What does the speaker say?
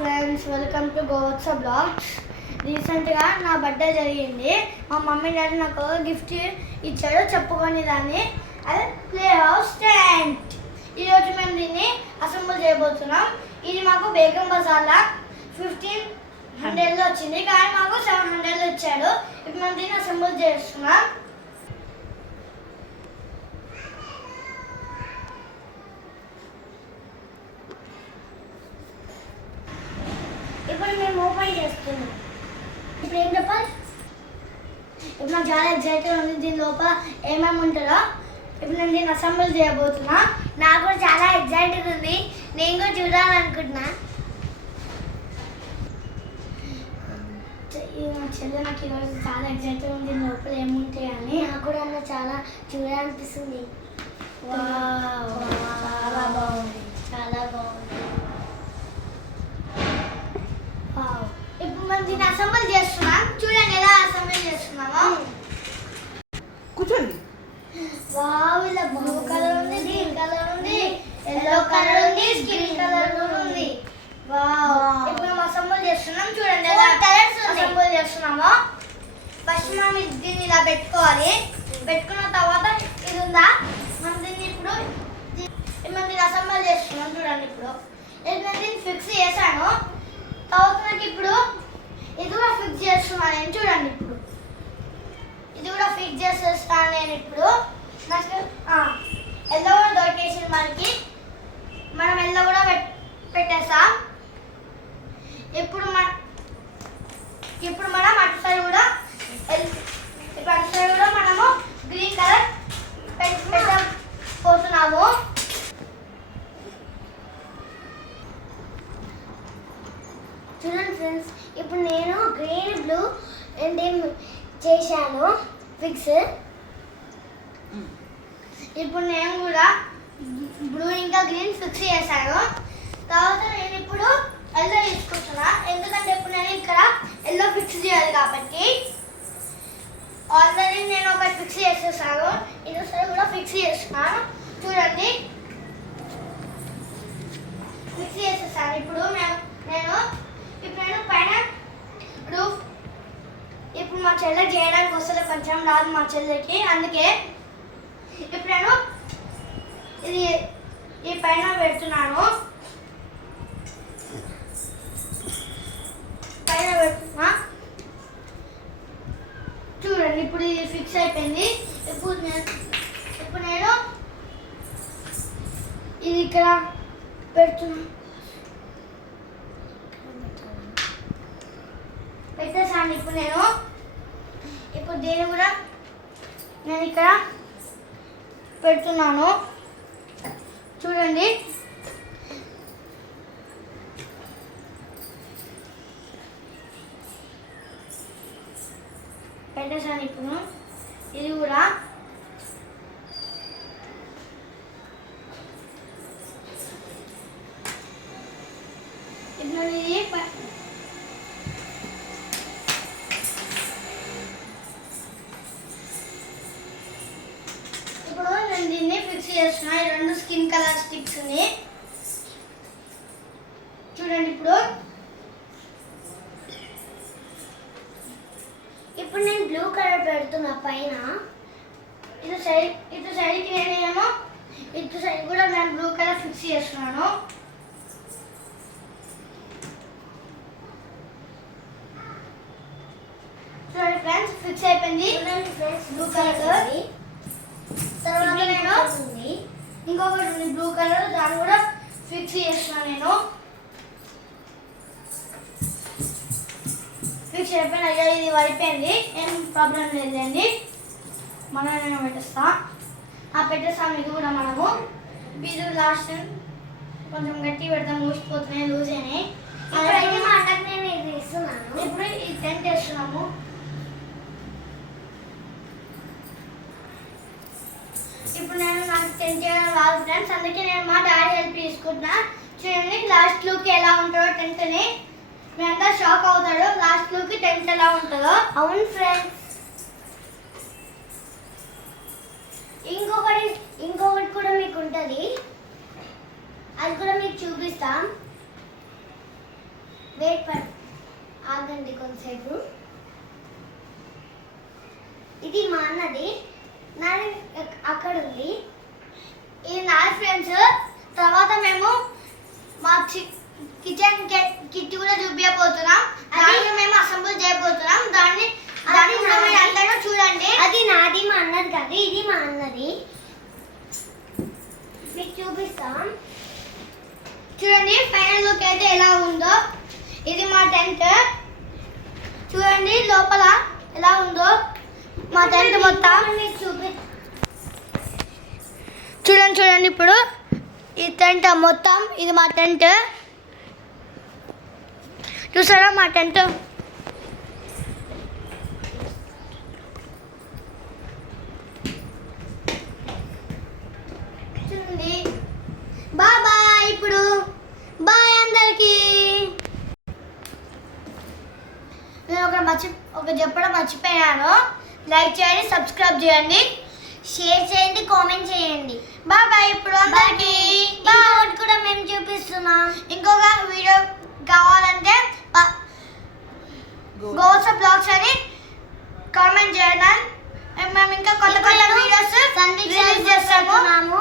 Friends, welcome to Govatsa blogs. రీసెంట్గా నా birthday జరిగింది. మా మమ్మీ డాడీ నాకు గిఫ్ట్ ఇచ్చాడు, చెప్పుకొని దాన్ని. అది ప్లే హౌస్ టెంట్. ఈరోజు మేము దీన్ని అసెంబుల్ చేయబోతున్నాం. ఇది మాకు బేగం బజార్లో 1500లో వచ్చింది, కానీ మాకు 700లో ఇచ్చాడు. ఇప్పుడు మేము దీన్ని అసెంబుల్ చేస్తున్నాం. ఇప్పుడు మేము ఓపెన్ చేస్తున్నాం. ఇప్పుడు ఏం చెప్పాలి? ఇప్పుడు నాకు చాలా ఎగ్జైటెడ్ ఉంది. దీని లోపల ఏమేమి ఉంటుందో ఇప్పుడు నేను దీన్ని అసెంబుల్ చేయబోతున్నా. నాకు కూడా చాలా ఎగ్జైటెడ్ ఉంది. నేను కూడా చూడాలనుకుంటున్నా. మా చెల్లె నాకు ఈరోజు చాలా ఎగ్జైటెడ్ ఉంది, దీని లోపల ఏముంటాయి అని. నాకు కూడా అన్న చాలా చూడాలనిపిస్తుంది. చాలా బాగుంది, చాలా బాగుంది. ఇప్పుడు మనం దీన్ని అసెంబుల్ చేస్తున్నాం. చూడండి ఎలా అసెంబుల్ చేస్తున్నామో. కూర్చోండి. వావ్, ఇలా బ్లూ కలర్ ఉంది, గ్రీన్ కలర్ ఉంది, ఎల్లో కలర్ ఉంది, స్కిన్ కలర్ కూడా ఉంది. వావ్, ఇప్పుడు మనం అసెంబుల్ చేస్తున్నాం. చూడండి ఎలా అసెంబుల్ చేస్తున్నామో. ఫస్ట్ మనం దీన్ని ఇలా పెట్టుకోవాలి. పెట్టుకున్న తర్వాత ఇది ఉందా, మనం దీన్ని ఇప్పుడు మనం దీన్ని అసెంబుల్ చేస్తున్నాం. చూడండి ఇప్పుడు నేను దీన్ని ఫిక్స్ చేశాను. తర్వాత నాకు ఇప్పుడు ఇది కూడా ఫిక్స్ చేస్తున్నాను నేను. చూడండి ఇప్పుడు ఇది కూడా ఫిక్స్ చేసేస్తాను నేను. ఇప్పుడు నెక్స్ట్ ఎల్లో కూడా దొరికేసింది మనకి. మనం ఎల్లో కూడా పెట్టేస్తాం. ఇప్పుడు మనం అటు సైడ్ కూడా మనము గ్రీన్ కలర్ పెట్టబోతున్నాము. చూడండి ఫ్రెండ్స్, ఇప్పుడు నేను గ్రీన్ బ్లూ అండ్ చేశాను ఫిక్స్. ఇప్పుడు నేను కూడా బ్లూ ఇంకా గ్రీన్ ఫిక్స్ చేశాను. తర్వాత నేను ఇప్పుడు ఎల్లో తీసుకుంటున్నా, ఎందుకంటే ఇప్పుడు నేను ఇక్కడ ఎల్లో ఫిక్స్ చేయాలి కాబట్టి. ఆల్రెడీ నేను ఒకటి ఫిక్స్ చేసేసాను, ఇంకోసారి కూడా ఫిక్స్ చేస్తున్నాను. చూడండి ఫిక్స్ చేసేసాను. ఇప్పుడు నేను పైన రూఫ్ ఇప్పుడు మా చెల్లె చేయడానికి వస్తుంది, కొంచెం రాదు మా చెల్లెకి. అందుకే ఇప్పుడు నేను ఈ పైన పెడుతున్నాను. చూడండి ఇప్పుడు ఇది ఫిక్స్ అయిపోయింది. ఇప్పుడు నేను ఇది ఇక్కడ పెడుతున్నాను. పెట్టేసాను. ఇప్పుడు దీన్ని కూడా నేను ఇక్కడ పెడుతున్నాను. చూడండి పెట్టేసాను. ఇప్పుడు ఇది కూడా ఇప్పుడు ఇది ఇప్పుడు నేను దీన్ని ఫిక్స్ చేస్తున్నా. ఈ రెండు స్కిన్ కలర్ స్టిక్స్ ని చూడండి. ఇప్పుడు నేను బ్లూ కలర్ పెడుతున్నా పైన. ఇటు సైడ్కి నేనేమో ఇటు సైడ్ కూడా నేను బ్లూ కలర్ ఫిక్స్ చేస్తున్నాను. చూడండి ఫ్రెండ్స్, ఫిక్స్ అయిపోయింది. Blue colour. తర్వాత నేను ఇంకొకటి ఉంది బ్లూ కలర్, దాన్ని కూడా ఫిక్స్ చేస్తున్నాను నేను. ఫిక్స్ అయిపోయిన అయ్యా, ఇది అయిపోయింది, ఏం ప్రాబ్లం లేదండి. నేను పెట్టేస్తా. పెట్టేస్తాము. ఇది కూడా మనము ఇది లాస్ట్ కొంచెం గట్టి పెడతాం, మూసిపోతున్నాయి, లూజ్ అయినాయి. ఇప్పుడు ఈ టెంట్ వేస్తున్నాము. ఇప్పుడు నాకు టెంట్ చేయడం రాదు ఫ్రెండ్స్, అందుకే నేను మా డాడీ హెల్ప్ తీసుకుంటున్నా. చూడండి లాస్ట్ లుక్ ఎలా ఉంటుందో టెంట్ని. మీ అంతా షాక్ అవుతాడు లాస్ట్ లుక్ టెంట్ ఎలా ఉంటుందో. అవును ఫ్రెండ్స్, ఇంకొకటి కూడా మీకు ఉంటుంది, అది కూడా మీకు చూపిస్తాం. వెయిట్ ఫర్ ఆగండి కొంతసేపు. ఇది మా అన్నది, నాది అక్కడ ఉంది. ఇది నా ఫ్రెండ్స్. తర్వాత మేము మా కిచెన్ కిట్ కూడా చూపించబోతున్నాం. దాన్ని మేము అసెంబుల్ చేయబోతున్నాం. దాన్ని కూడా మీరు అందరూ చూడండి. అది నాది, మా అన్నది కాదు, ఇది మా అన్నది. మీకు చూపిస్తాం. చూడండి ఫైనల్ లుక్ అయితే ఎలా ఉందో. ఇది మా టెంట్. చూడండి లోపల ఎలా ఉందో మా టెంట్ మొత్తం. మీకు చూడండి ఇప్పుడు ఈ టెంట్ మొత్తం. ఇది మా టెంట్. చూసారా మా టెంట్. చూడండి. బాయ్ ఇప్పుడు. బాయ్ అందరికి. నేను ఒక చెప్పడం మర్చిపోయాను. లైక్ చేయండి, సబ్స్క్రైబ్ చేయండి, షేర్ చేయండి, కామెంట్ చేయండి. బాయ్ ఇప్పుడు అందరికి. ఇంకొకటి కూడా మేము చూపిస్తున్నాం. ఇంకొక వీడియో కావాలంటే గోస బ్లాగ్స్ అని కామెంట్ చేయండి. మేము ఇంకా కొత్త వీడియోస్ రిలీజ్ చేస్తాము.